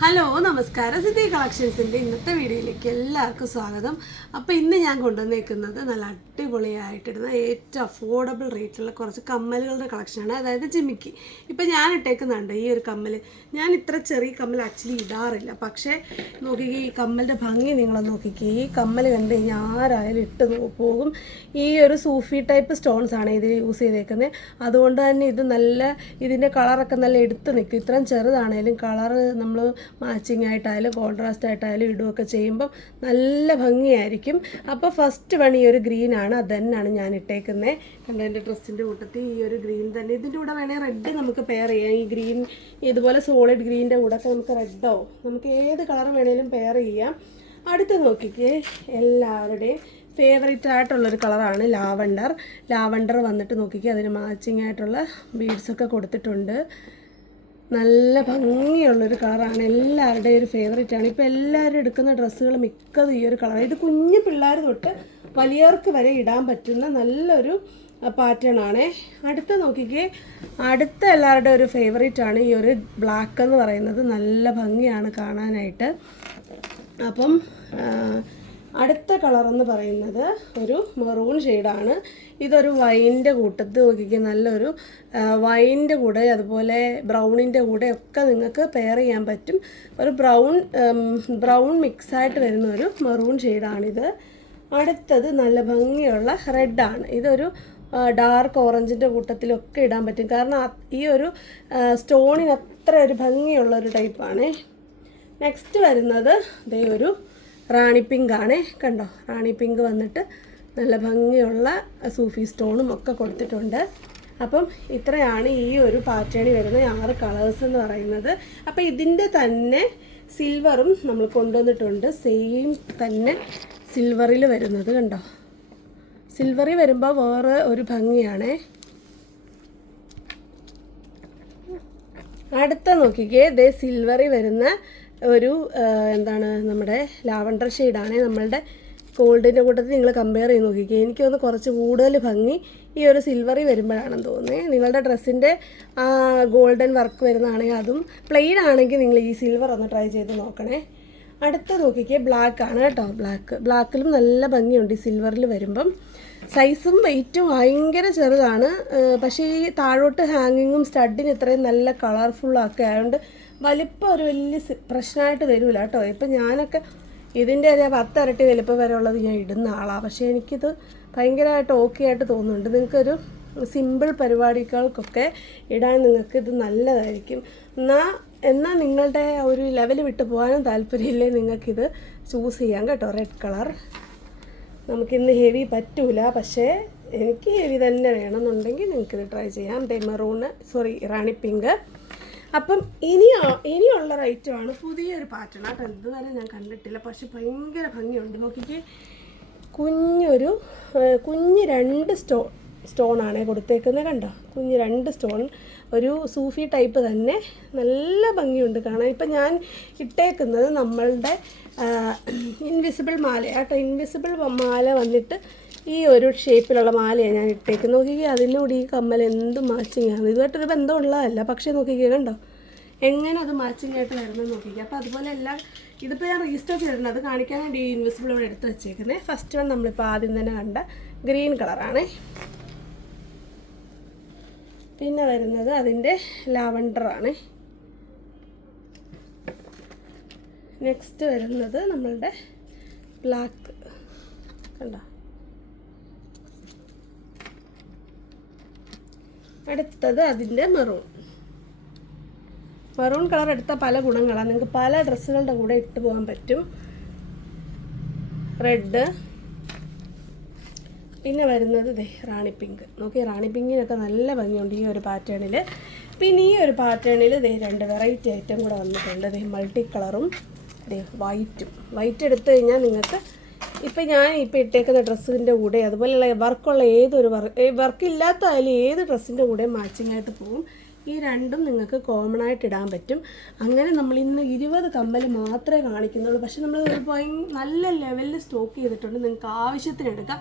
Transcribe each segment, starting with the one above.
Hello നമസ്കാരം. സിദ്ധി കളക്ഷൻസിന്റെ ഇന്നത്തെ വീഡിയോയിലേക്ക് എല്ലാവർക്കും സ്വാഗതം. അപ്പോൾ ഇന്ന് ഞാൻ കൊണ്ടുവന്നേക്കുന്നത് നല്ല അടിപൊളിയായിട്ടിടുന്ന ഏറ്റവും അഫോർഡബിൾ റേറ്റിലുള്ള കുറച്ച് കമ്മലുകളുടെ കളക്ഷനാണ് അതായത് ജിമിക്ക്. ഇപ്പോൾ ഞാൻ ഇട്ടേക്കുന്നുണ്ട് ഈ ഒരു കമ്മൽ ഞാൻ ഇത്ര ചെറിയ കമ്മൽ ആക്ച്വലി ഇടാറില്ല. പക്ഷേ നോക്കിക്കേ ഈ കമ്മലിന്റെ ഭംഗി നിങ്ങളൊന്ന് നോക്കിക്കേ. ഈ കമ്മൽ കണ്ട് കഴിഞ്ഞാൽ ആരായാലും ഇട്ട് പോകും. ഈ ഒരു സൂഫി ടൈപ്പ് സ്റ്റോൺസ് ആണ് ഇതിൽ യൂസ് ചെയ്തേക്കുന്നത് അതുകൊണ്ട് തന്നെ ഇത് നല്ല ഇതിന്റെ കളറൊക്കെ നല്ല എടുത്ത് നിൽക്കും. ഇത്രയും ചെറുതാണേലും കളറ് നമ്മൾ മാച്ചിങ് ആയിട്ടായാലും കോൺട്രാസ്റ്റ് ആയിട്ടായാലും ഇടുകയൊക്കെ ചെയ്യുമ്പം നല്ല ഭംഗിയായിരിക്കും. അപ്പോൾ ഫസ്റ്റ് ഈ ഒരു ഗ്രീൻ ആണ് അത് തന്നെയാണ് ഞാൻ ഇട്ടേക്കുന്നത് കണ്ട എന്റെ ഡ്രസ്സിന്റെ കൂട്ടത്തിൽ ഈ ഒരു ഗ്രീൻ തന്നെ. ഇതിന്റെ കൂടെ വേണേൽ റെഡ് നമുക്ക് പെയർ ചെയ്യാം. ഈ ഗ്രീൻ ഇതുപോലെ സോളിഡ് ഗ്രീന്റെ കൂടെ നമുക്ക് റെഡോ നമുക്ക് ഏത് കളർ വേണേലും പെയർ ചെയ്യാം. അടുത്ത് നോക്കിക്കേ എല്ലാവരുടെയും ഫേവറേറ്റ് ആയിട്ടുള്ളൊരു കളറാണ് ലാവണ്ടർ ലാവണ്ടർ വന്നിട്ട് നോക്കിക്കേ അതിന് മാച്ചിങ് ആയിട്ടുള്ള ബീഡ്സൊക്കെ കൊടുത്തിട്ടുണ്ട്. നല്ല ഭംഗിയുള്ളൊരു കളറാണ്. എല്ലാവരുടെയും ഒരു ഫേവറേറ്റ് ആണ്. ഇപ്പോൾ എല്ലാവരും എടുക്കുന്ന ഡ്രസ്സുകൾ മിക്കതും ഈ ഒരു കളറാണ്. ഇത് കുഞ്ഞു പിള്ളേർ തൊട്ട് വലിയവർക്ക് വരെ ഇടാൻ പറ്റുന്ന നല്ലൊരു പാറ്റേൺ ആണേ. അടുത്ത നോക്കിക്കേ. അടുത്ത എല്ലാവരുടെ ഒരു ഫേവറേറ്റ് ആണ് ഈ ഒരു ബ്ലാക്ക് എന്ന് പറയുന്നത്. നല്ല ഭംഗിയാണ് കാണാനായിട്ട്. അപ്പം അടുത്ത കളർ എന്ന് പറയുന്നത് ഒരു മെറൂൺ ഷെയ്ഡാണ്. ഇതൊരു വൈന്റെ കൂട്ടത്ത് നോക്കിക്കുക നല്ലൊരു വൈന്റെ കൂടെ അതുപോലെ ബ്രൗണിന്റെ കൂടെ ഒക്കെ നിങ്ങൾക്ക് പെയർ ചെയ്യാൻ പറ്റും. ഒരു ബ്രൗൺ ബ്രൗൺ മിക്സായിട്ട് വരുന്ന ഒരു മെറൂൺ ഷെയ്ഡാണിത്. അടുത്തത് നല്ല ഭംഗിയുള്ള റെഡാണ് ഇതൊരു ഡാർക്ക് ഓറഞ്ചിന്റെ കൂട്ടത്തിലൊക്കെ ഇടാൻ പറ്റും. കാരണം ഈ ഒരു സ്റ്റോണിന് അത്ര ഒരു ഭംഗിയുള്ള ഒരു ടൈപ്പാണേ നെക്സ്റ്റ് വരുന്നത് ഇതേ ഒരു റാണി പിങ്ക് ആണേ. കണ്ടോ? റാണി പിങ്ക് വന്നിട്ട് നല്ല ഭംഗിയുള്ള സൂഫി സ്റ്റോണും ഒക്കെ കൊടുത്തിട്ടുണ്ട്. അപ്പം ഇത്രയാണ് ഈ ഒരു പാറ്റേണിൽ വരുന്ന ആറ് കളേഴ്സ് എന്ന് പറയുന്നത്. അപ്പം ഇതിന്റെ തന്നെ സിൽവറും നമ്മൾ കൊണ്ടുവന്നിട്ടുണ്ട്. സെയിം തന്നെ സിൽവറിൽ വരുന്നത് കണ്ടോ? സിൽവറിൽ വരുമ്പോൾ വേറെ ഒരു ഭംഗിയാണേ. അടുത്ത നോക്കിക്കേ. ദേ സിൽവറിൽ വരുന്ന ഒരു എന്താണ് നമ്മുടെ ലാവണ്ടർ ഷെയ്ഡാണ് നമ്മളുടെ ഗോൾഡിന്റെ കൂട്ടത്തിൽ നിങ്ങൾ കമ്പയർ ചെയ്ത് നോക്കിക്കേ. എനിക്കൊന്ന് കുറച്ച് കൂടുതൽ ഭംഗി ഈ ഒരു സിൽവറി വരുമ്പോഴാണെന്ന് തോന്നുന്നത് നിങ്ങളുടെ ഡ്രസ്സിന്റെ ഗോൾഡൻ വർക്ക് വരുന്നതാണെങ്കിൽ അതും പ്ലെയിൻ ആണെങ്കിൽ നിങ്ങൾ ഈ സിൽവർ ഒന്ന് ട്രൈ ചെയ്ത് നോക്കണേ. അടുത്ത നോക്കിക്കേ ബ്ലാക്ക് ആണ് കേട്ടോ ബ്ലാക്ക് ബ്ലാക്കിലും നല്ല ഭംഗിയുണ്ട് ഈ സിൽവറിൽ വരുമ്പം. സൈസും വെയിറ്റും ഭയങ്കര ചെറുതാണ്. പക്ഷേ ഈ താഴോട്ട് ഹാങ്ങിങ്ങും സ്റ്റഡിന് ഇത്രയും നല്ല കളർഫുള്ളൊക്കെ ആയതുകൊണ്ട് വലിപ്പം ഒരു വലിയ പ്രശ്നമായിട്ട് വരില്ല കേട്ടോ. ഇപ്പം ഞാനൊക്കെ ഇതിന്റെ ഒരു പത്തരട്ടി വലിപ്പം വരെ ഉള്ളത് ഞാൻ ഇടുന്ന ആളാണ് പക്ഷേ എനിക്കിത് ഭയങ്കരമായിട്ട് ഓക്കെ ആയിട്ട് തോന്നുന്നുണ്ട്. നിങ്ങൾക്കൊരു സിമ്പിൾ പരിപാടികൾക്കൊക്കെ ഇടാൻ നിങ്ങൾക്ക് ഇത് നല്ലതായിരിക്കും. എന്നാൽ എന്നാൽ നിങ്ങളുടെ ഒരു ലെവൽ വിട്ട് പോകാനും താല്പര്യമില്ലേ നിങ്ങൾക്കിത് ചൂസ് ചെയ്യാം കേട്ടോ. റെഡ് കളർ നമുക്കിന്ന് ഹെവി പറ്റൂല. പക്ഷേ എനിക്ക് ഹെവി തന്നെ വേണമെന്നുണ്ടെങ്കിൽ നിങ്ങൾക്കിത് ട്രൈ ചെയ്യാം. ഡെമറൂണ് മെറൂണ് സോറി റാണി പിങ്ക് അപ്പം ഇനി ഇനിയുള്ള റൈറ്റുമാണ് പുതിയൊരു പാറ്റേൺ കേട്ടോ ഇതുവരെ ഞാൻ കണ്ടിട്ടില്ല. പക്ഷെ ഭയങ്കര ഭംഗിയുണ്ട്. നോക്കിക്ക്. കുഞ്ഞൊരു കുഞ്ഞ് രണ്ട് സ്റ്റോ സ്റ്റോണാണ് കൊടുത്തേക്കുന്നത്. കണ്ടോ? കുഞ്ഞ് രണ്ട് സ്റ്റോൺ ഒരു സൂഫി ടൈപ്പ് തന്നെ. നല്ല ഭംഗിയുണ്ട് കാണാൻ. ഇപ്പം ഞാൻ ഇട്ടേക്കുന്നത് നമ്മളുടെ ഇൻവിസിബിൾ മാല കേട്ടോ ഇൻവിസിബിൾ മാല വന്നിട്ട് ഈ ഒരു ഷേപ്പിലുള്ള മാലയാണ് ഞാൻ ഇട്ടേക്ക് നോക്കിക്കുക അതിനോട് ഈ കമ്മൽ എന്ത് മാച്ചിങ് ആണ്. ഇതുമായിട്ടൊരു ബന്ധമുള്ളതല്ല. പക്ഷേ നോക്കിക്കുക കണ്ടോ? എങ്ങനെ അത് മാച്ചിങ് ആയിട്ട് വരുന്നത് നോക്കിക്കുക അപ്പോൾ അതുപോലെ എല്ലാം ഇതിപ്പോൾ ഞാൻ റീസ്റ്റോക്ക് ചെയ്തിട്ടുണ്ട്. അത് കാണിക്കാൻ വേണ്ടി ഈ ഇൻവിസിബിൾ ഇവിടെ എടുത്ത് വെച്ചേക്കുന്നത് ഫസ്റ്റ് വൺ നമ്മളിപ്പോൾ ആദ്യം തന്നെ കണ്ട ഗ്രീൻ കളറാണ് പിന്നെ വരുന്നത് അതിന്റെ ലാവണ്ടറാണ് നെക്സ്റ്റ് വരുന്നത് നമ്മളുടെ ബ്ലാക്ക് കണ്ടോ? അടുത്തത് അതിന്റെ മെറൂൺ. മെറൂൺ കളർ എടുത്ത പല ഗുണങ്ങളാണ്. നിങ്ങൾക്ക് പല ഡ്രസ്സുകളുടെ കൂടെ ഇട്ട് പോകാൻ പറ്റും. റെഡ്. പിന്നെ വരുന്നത് ദേ റാണി പിങ്ക്. നോക്കി റാണി പിങ്കിനൊക്കെ നല്ല ഭംഗിയുണ്ട് ഈ ഒരു പാറ്റേണിൽ. പിന്നെ ഈ ഒരു പാറ്റേണിൽ ദേ രണ്ട് വെറൈറ്റി ഐറ്റം കൂടെ വന്നിട്ടുണ്ട്. ദേ മൾട്ടി കളറും ദേ വൈറ്റും. വൈറ്റ് എടുത്തു കഴിഞ്ഞാൽ നിങ്ങൾക്ക് ഇപ്പം ഞാൻ ഇപ്പം ഇട്ടേക്കുന്ന ഡ്രസ്സിന്റെ കൂടെ അതുപോലെയുള്ള വർക്കുള്ള ഏതൊരു വർക്ക് വർക്ക് ഇല്ലാത്തായാലും ഏത് ഡ്രസ്സിന്റെ കൂടെ മാച്ചിങ് ആയിട്ട് പോകും ഈ രണ്ടും നിങ്ങൾക്ക് കോമൺ ആയിട്ട് ഇടാൻ പറ്റും. അങ്ങനെ നമ്മൾ ഇന്ന് ഇരുപത് കമ്മൽ മാത്രമേ കാണിക്കുന്നുള്ളൂ. പക്ഷെ നമ്മൾ നല്ല ലെവലിൽ സ്റ്റോക്ക് ചെയ്തിട്ടുണ്ട്. നിങ്ങൾക്ക് ആവശ്യത്തിന് എടുക്കാം.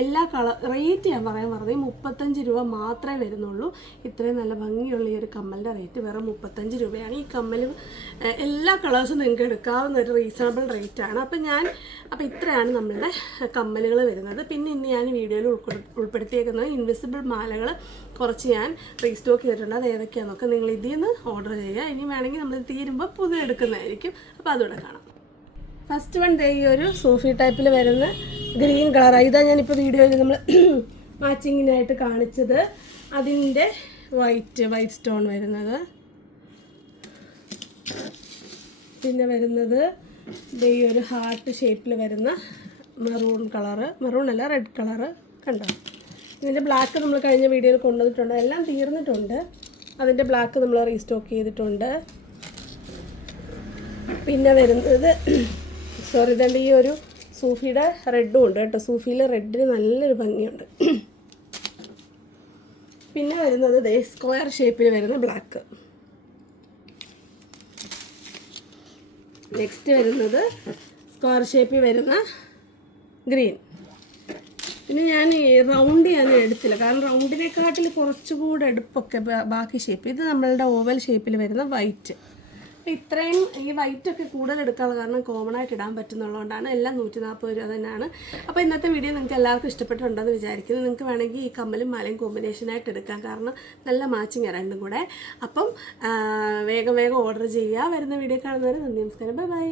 എല്ലാ കളർ റേറ്റ് ഞാൻ പറയാൻ പറഞ്ഞത് മുപ്പത്തഞ്ച് രൂപ മാത്രമേ വരുന്നുള്ളൂ. ഇത്രയും നല്ല ഭംഗിയുള്ള ഈ ഒരു കമ്മലിന്റെ റേറ്റ് വെറും മുപ്പത്തഞ്ച് രൂപയാണ്. ഈ കമ്മൽ എല്ലാ കളേഴ്സും നിങ്ങൾക്ക് എടുക്കാവുന്ന ഒരു റീസണബിൾ റേറ്റാണ് അപ്പം ഞാൻ അപ്പോൾ ഇത്രയാണ് നമ്മളുടെ കമ്മലുകൾ വരുന്നത്. പിന്നെ ഇന്ന് ഞാൻ വീഡിയോയിൽ ഉൾപ്പെടുത്തിയേക്കുന്നത് ഇൻവിസിബിൾ മാലകൾ കുറച്ച് ഞാൻ റീസ്റ്റോക്ക് ചെയ്തിട്ടുണ്ട്. അത് ഏതൊക്കെയാണെന്നൊക്കെ നിങ്ങൾ ഇതിൽ നിന്ന് ഓർഡർ ചെയ്യുക. ഇനി വേണമെങ്കിൽ നമ്മൾ തീരുമ്പോൾ പുതിയ എടുക്കുന്നതായിരിക്കും. അപ്പോൾ അതുകൂടെ കാണാം. ഫസ്റ്റ് വൺ ദേ ഈ ഒരു സൂഫി ടൈപ്പിൽ വരുന്ന ഗ്രീൻ കളറാണ് ഇതാ ഞാനിപ്പോൾ വീഡിയോയിൽ നമ്മൾ മാച്ചിങ്ങിനായിട്ട് കാണിച്ചത്. അതിന്റെ വൈറ്റ് വൈറ്റ് സ്റ്റോൺ വരുന്നത്. പിന്നെ വരുന്നത് ഈ ഒരു ഹാർട്ട് ഷേപ്പിൽ വരുന്ന മെറൂൺ കളറ്. മെറൂൺ അല്ല റെഡ് കളറ്. കണ്ടോ? ഇതിന്റെ ബ്ലാക്ക് നമ്മൾ കഴിഞ്ഞ വീഡിയോയിൽ കൊണ്ടുവന്നിട്ടുണ്ട്. എല്ലാം തീർന്നിട്ടുണ്ട്. അതിന്റെ ബ്ലാക്ക് നമ്മൾ റീസ്റ്റോക്ക് ചെയ്തിട്ടുണ്ട്. പിന്നെ വരുന്നത് സോറി ഇതുണ്ട് ഈ ഒരു സൂഫിയുടെ റെഡും ഉണ്ട് കേട്ടോ. സൂഫിയിലെ റെഡിന് നല്ലൊരു ഭംഗിയുണ്ട്. പിന്നെ വരുന്നത് ദേ സ്ക്വയർ ഷേപ്പിൽ വരുന്ന ബ്ലാക്ക്. നെക്സ്റ്റ് വരുന്നത് സ്ക്വയർ ഷേപ്പിൽ വരുന്ന ഗ്രീൻ. പിന്നെ ഞാൻ റൗണ്ട് ഞാൻ എടുത്തില്ല. കാരണം റൗണ്ടിനെക്കാട്ടിൽ കുറച്ചുകൂടെ എടുപ്പൊക്കെ ബാക്കി ഷേപ്പ് ഇത് നമ്മളുടെ ഓവൽ ഷേപ്പിൽ വരുന്ന വൈറ്റ് അപ്പോൾ ഇത്രയും ഈ വൈറ്റൊക്കെ കൂടുതൽ എടുക്കാനുള്ള കാരണം കോമൺ ആയിട്ട് ഇടാൻ പറ്റുന്നുള്ളതുകൊണ്ടാണ് എല്ലാം നൂറ്റി നാൽപ്പത് രൂപ തന്നെയാണ്. അപ്പോൾ ഇന്നത്തെ വീഡിയോ നിങ്ങൾക്ക് എല്ലാവർക്കും ഇഷ്ടപ്പെട്ടിട്ടുണ്ടെന്ന് വിചാരിക്കുന്നു. നിങ്ങൾക്ക് വേണമെങ്കിൽ ഈ കമ്മലും മാലയും കോമ്പിനേഷനായിട്ട് എടുക്കാം. കാരണം നല്ല മാച്ചിങ് രണ്ടും കൂടെ. അപ്പം വേഗം വേഗം ഓർഡർ ചെയ്യുക. വരുന്ന വീഡിയോ കാണുന്നവരെ നന്ദി നമസ്കാരം. Bye bye